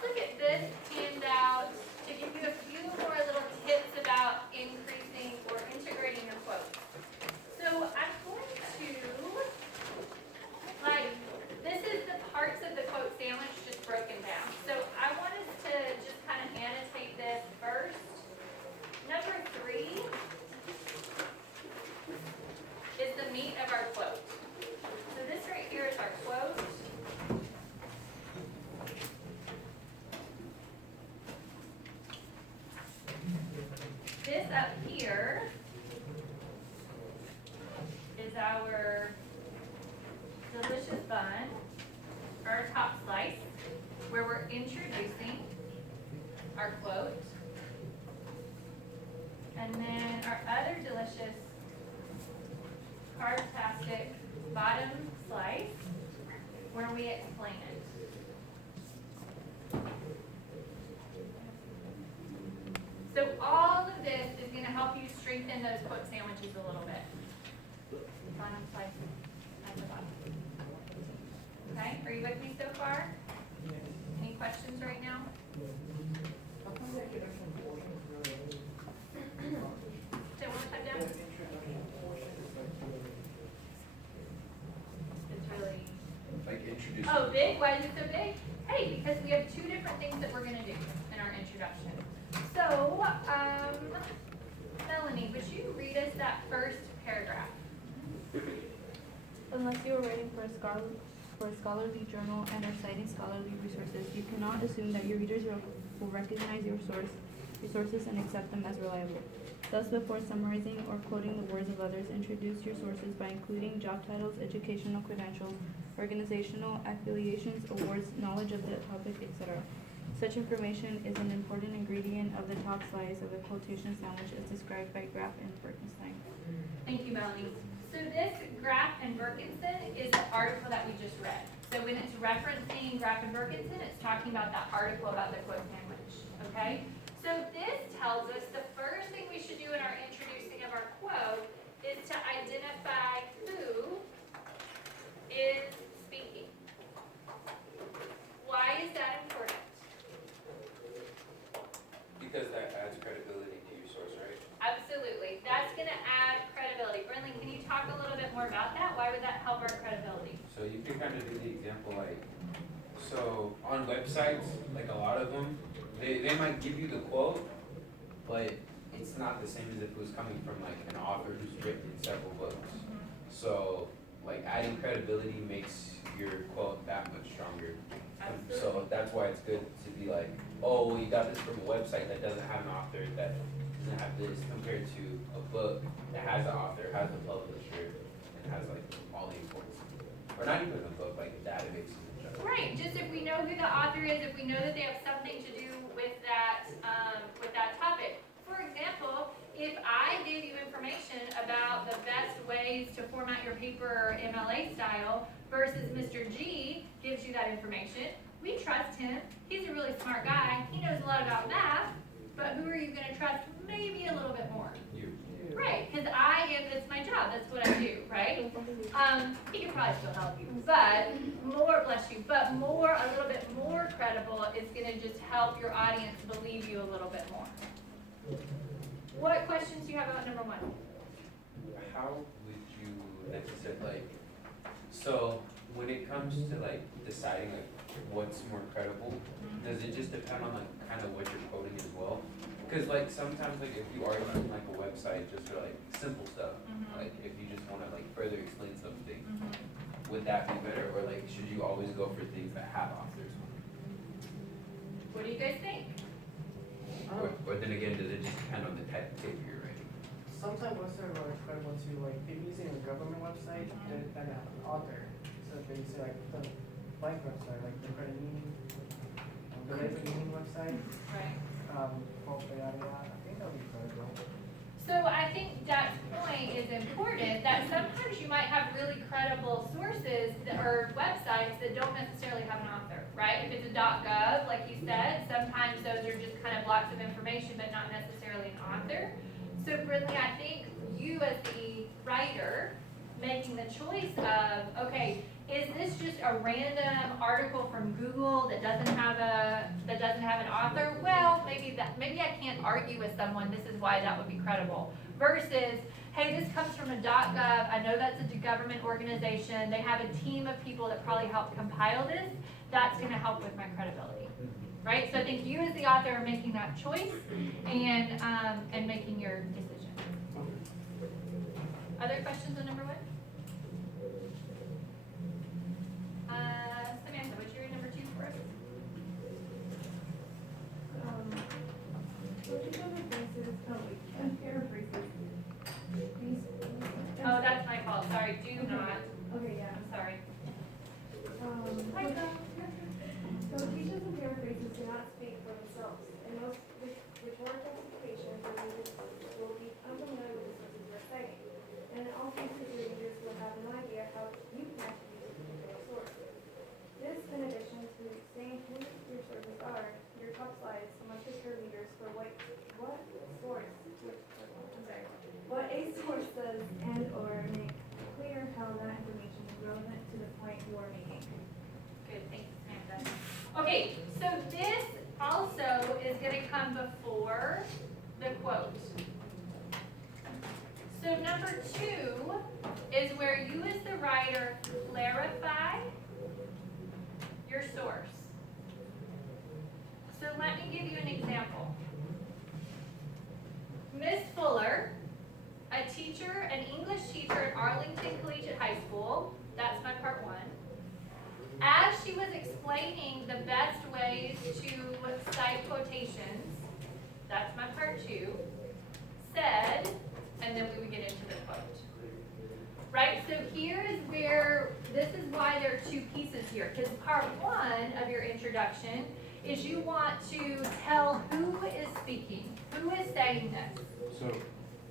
let's look at this handout to give you a few more little tips about increasing or integrating your quotes. So I'm going to, this is the parts of the quote sandwich just broken down. So I want us to just kind of annotate this first. Number 3 is the meat of our quote. So this right here is our quote. This up here is our delicious bun, our top slice, where we're introducing our quote. And then our other delicious carb-tastic bottom slice, where we explain it. So all of this is going to help you strengthen those quote sandwiches a little bit. Bottom slice at the bottom. Okay, are you with me so far? Any questions right now? How come the introduction portion is really Say one more time down. the introduction portion is It's really. Like introduce. Oh, big? Why is it so big? Hey, because we have 2 different things that we're going to do in our introduction. So, Melanie, would you read us that first paragraph? Unless you are writing for a scholarly journal and are citing scholarly resources, you cannot assume that your readers will recognize your sources and accept them as reliable. Thus, before summarizing or quoting the words of others, introduce your sources by including job titles, educational credentials, organizational affiliations, awards, knowledge of the topic, etc. Such information is an important ingredient of the top slice of the quotation sandwich as described by Graff and Berkenstein. Thank you, Melanie. So this Graff and Berkenstein is the article that we just read. So when it's referencing Graff and Berkenstein, it's talking about that article about the quote sandwich, okay? So this tells us the first thing we should do in our introducing of our quote is to identify who is speaking. Why is that important? Because that adds credibility to your source, right? Absolutely. That's going to add credibility. Brinley, can you talk a little bit more about that? Why would that help our credibility? So you can kind of do the example like, so on websites, like a lot of them, they might give you the quote, but it's not the same as if it was coming from like an author who's written several books. So like adding credibility makes your quote that much stronger. Absolutely. So that's why it's good to be like, oh, well, you got this from a website that doesn't have an author, that doesn't have this, compared to a book that has an author, has a publisher, and has like all the importance. Or not even a book, like a database in general. Right, just if we know who the author is, if we know that they have something to do with that topic. For example, if I gave you information about the best ways to format your paper or MLA style versus Mr. G gives you that information, we trust him. He's a really smart guy. He knows a lot about math, but who are you going to trust maybe a little bit more? You. Right, because that's my job, that's what I do, right? He could probably still help you, but more, bless you, but more, a little bit more credible is gonna just help your audience believe you a little bit more. What questions do you have about number 1? How would you necessarily, like, so when it comes to like deciding like what's more credible, does it just depend on like kind of what you're quoting as well? Because like sometimes like if you are using like a website just for like simple stuff, like if you just want to like further explain something, would that be better, or like should you always go for things that have authors? What do you guys think? Or then again, does it just depend on the type of paper you're writing? sometimes websites are credible too, like if you're using a government website, then they have an author. So if they say like the bank website, like the credit union, the labor union website, Right. yada yada, I think that would be credible. So I think that point is important, that sometimes you might have really credible sources or websites that don't necessarily have an author, right? If it's a .gov, like you said, sometimes those are just kind of blocks of information, but not necessarily an author. So Brinley, I think you as the writer, making the choice of, okay, is this just a random article from Google that doesn't have an author, well, maybe I can't argue with someone, this is why that would be credible. Versus, hey, this comes from a .gov, I know that's a government organization, they have a team of people that probably helped compile this, that's gonna help with my credibility. Right? So I think you as the author are making that choice and making your decision. Other questions on number 1? Samantha, would you read number 2 for us? Oh, that's my fault. Sorry, do not. Okay, yeah. I'm sorry. Hi, so teachers and paraphrases do not speak for themselves, and most rhetorical justifications will be unfamiliar with the sources you're citing. And in all cases, your readers will have no idea how you can actually use a particular source. This, in addition to saying who your sources are, your top slides must prepare readers for what a source says, and or make clear how that information is relevant to the point you are making. Good, thank you, Samantha. Okay, so this also is going to come before the quote. So number 2 is where you as the writer clarify your source. So let me give you an example. Miss Fuller, a teacher, an English teacher at Arlington Collegiate High School, that's my part 1. As she was explaining the best ways to cite quotations, that's my part 2, said, and then we would get into the quote. Right, so here is where, this is why there are 2 pieces here, because part 1 of your introduction is you want to tell who is speaking, who is saying this. So,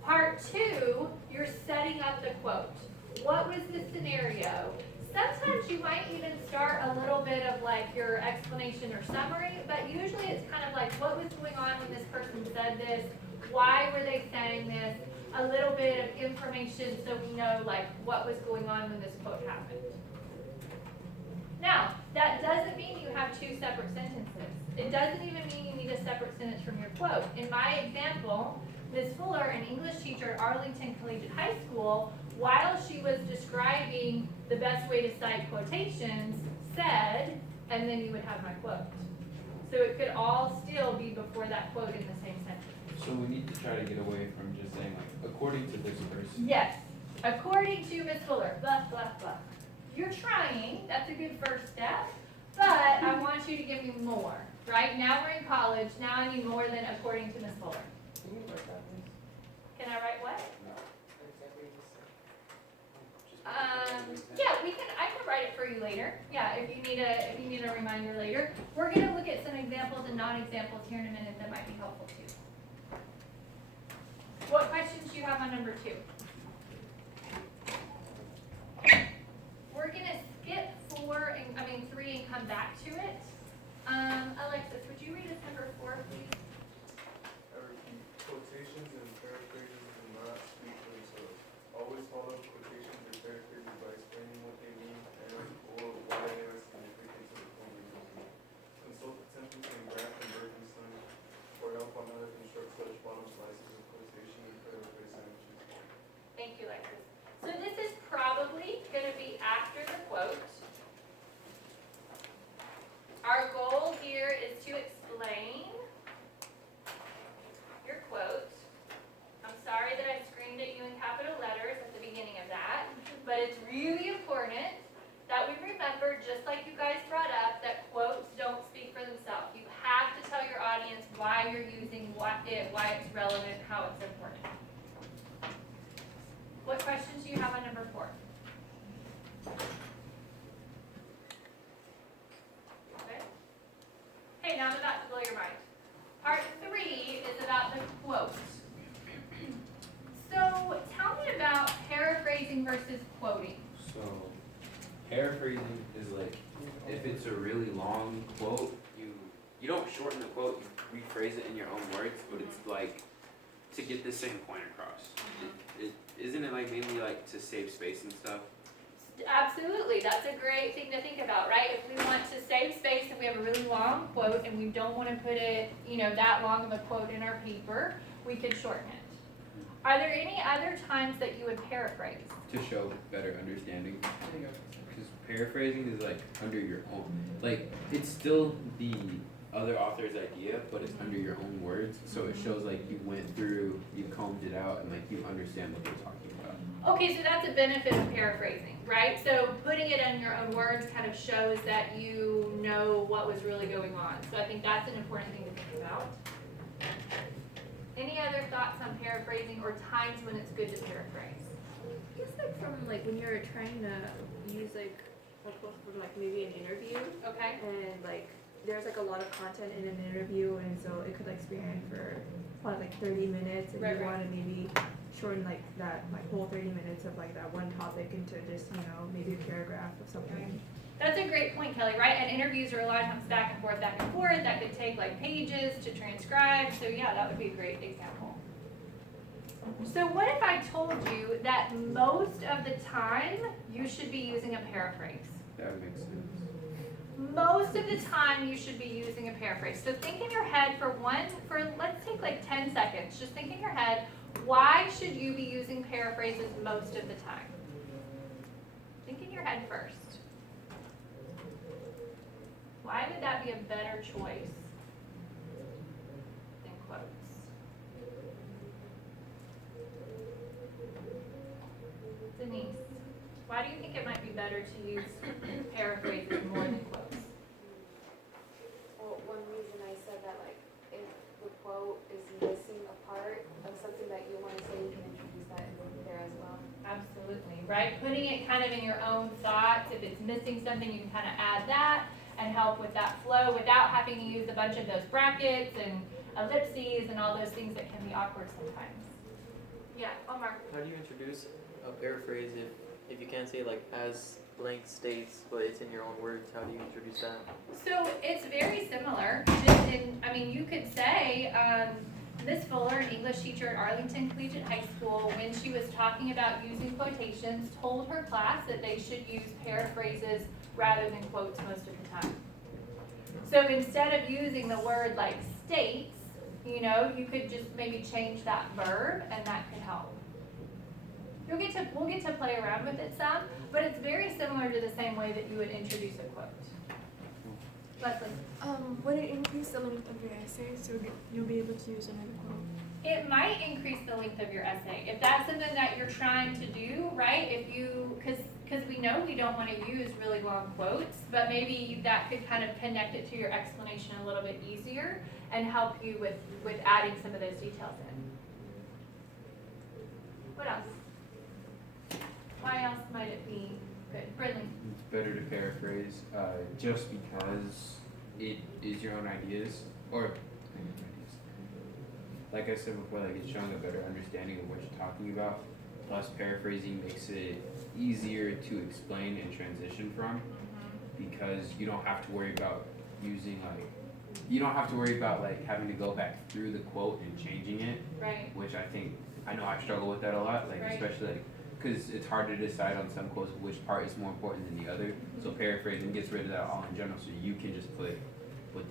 Part 2, you're setting up the quote. What was the scenario? Sometimes you might even start a little bit of like your explanation or summary, but usually it's kind of like what was going on when this person said this, why were they saying this, a little bit of information so we know like what was going on when this quote happened. Now, that doesn't mean you have 2 separate sentences. It doesn't even mean you need a separate sentence from your quote. In my example, Ms. Fuller, an English teacher at Arlington Collegiate High School, while she was describing the best way to cite quotations, said, and then you would have my quote. So it could all still be before that quote in the same sentence. so we need to try to get away from just saying like, according to this person. Yes, according to Ms. Fuller, blah, blah, blah. You're trying, that's a good first step, but I want you to give me more, right? Now we're in college, now I need more than according to Ms. Fuller. Can you write that, please? Can I write what? Exactly what you said. Yeah, I can write it for you later. Yeah, if you need a reminder later. We're gonna look at some examples and non-examples here in a minute that might be helpful too. What questions do you have on number 2? We're gonna skip 3 and come back to it. Alexis, would you read us number 4, please? Quotations and paraphrases do not speak for themselves. Always follow quotations or paraphrases by explaining what they mean and or why they are significant to the point you're using. Consult the templates in Graph and Bergenstein for help on how to construct such bottom slices of quotation and paraphrase sandwiches. Thank you, Alexis. So this is probably gonna be after the quote. Our goal here is to explain your quote. I'm sorry that I screamed at you in capital letters at the beginning of that, but it's really important that we remember, just like you guys brought up, that quotes don't speak for themselves. You have to tell your audience why you're using why it's relevant, how it's important. What questions do you have on number 4? Okay. Hey, now I'm about to blow your mind. Part 3 is about the quote. So tell me about paraphrasing versus quoting. So, paraphrasing is like, if it's a really long quote, you don't shorten the quote, you rephrase it in your own words, but it's like to get the same point across. Isn't it like mainly like to save space and stuff? Absolutely, that's a great thing to think about, right? If we want to save space and we have a really long quote and we don't want to put it, that long of a quote in our paper, we could shorten it. Are there any other times that you would paraphrase? To show better understanding. There you go. Because paraphrasing is like under your own, like it's still the other author's idea, but it's under your own words. So it shows like you went through, you combed it out, and like you understand what they're talking about. Okay, so that's a benefit of paraphrasing, right? So putting it in your own words kind of shows that you know what was really going on. So I think that's an important thing to think about. Any other thoughts on paraphrasing or times when it's good to paraphrase? I guess like from like when you're trying to use like a quote for like maybe an interview, Okay. and like there's like a lot of content in an interview, and so it could like span for probably like 30 minutes, and Right, you right. want to maybe shorten like that like whole 30 minutes of like that one topic into just maybe a paragraph of something. That's a great point, Kelly, right? And interviews are a lot of times back and forth. That could take like pages to transcribe. So yeah, that would be a great example. So what if I told you that most of the time you should be using a paraphrase? That makes sense. Most of the time you should be using a paraphrase. So think in your head for let's take like 10 seconds. Just think in your head, why should you be using paraphrases most of the time? Think in your head first. Why would that be a better choice than quotes? Denise, why do you think it might be better to use paraphrases more than quotes? Well, one reason I said that, like, if the quote is missing a part of something that you want to say, you can introduce that in there as well. Absolutely, right? Putting it kind of in your own thoughts. If it's missing something, you can kind of add that and help with that flow without having to use a bunch of those brackets and ellipses and all those things that can be awkward sometimes. Yeah, Omar. How do you introduce a paraphrase if you can't say like as blank states, but it's in your own words? How do you introduce that? So it's very similar. Just you could say, Miss Fuller, an English teacher at Arlington Collegiate High School, when she was talking about using quotations, told her class that they should use paraphrases rather than quotes most of the time. So instead of using the word like states, you could just maybe change that verb, and that could help. We'll get to play around with it some, but it's very similar to the same way that you would introduce a quote. Leslie. Would it increase the length of your essay so you'll be able to use another quote? It might increase the length of your essay. If that's something that you're trying to do, right? Because we know we don't want to use really long quotes, but maybe that could kind of connect it to your explanation a little bit easier and help you with adding some of those details in. What else? Why else might it be good? Bridley. It's better to paraphrase just because it is your own ideas, or like I said before, like it's showing a better understanding of what you're talking about. Plus, paraphrasing makes it easier to explain and transition from, because you don't have to worry about having to go back through the quote and changing it. Right. Which I know I struggle with that a lot, like Right. especially because it's hard to decide on some quotes which part is more important than the other. So paraphrasing gets rid of that all in general, so you can just put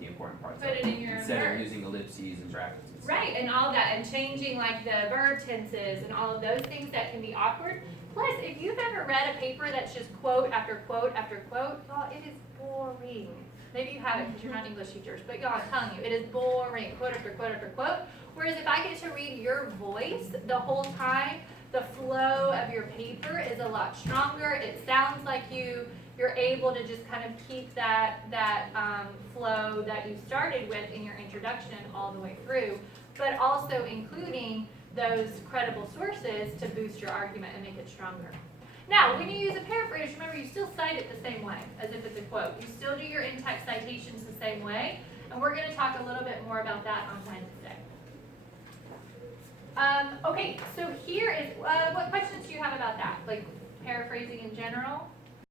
the important parts Put it in your instead words. of using ellipses and brackets and stuff. Right, and all that, and changing like the verb tenses and all of those things that can be awkward. Plus, if you've ever read a paper that's just quote after quote after quote, y'all, it is boring. Maybe you haven't because you're not English teachers, but y'all, I'm telling you, it is boring, quote after quote after quote. Whereas if I get to read your voice the whole time, the flow of your paper is a lot stronger. It sounds like you're able to just kind of keep that flow that you started with in your introduction all the way through, but also including those credible sources to boost your argument and make it stronger. Now, when you use a paraphrase, remember you still cite it the same way as if it's a quote. You still do your in-text citations the same way, and we're going to talk a little bit more about that on Wednesday. Okay, so here is, what questions do you have about that? Like paraphrasing in general?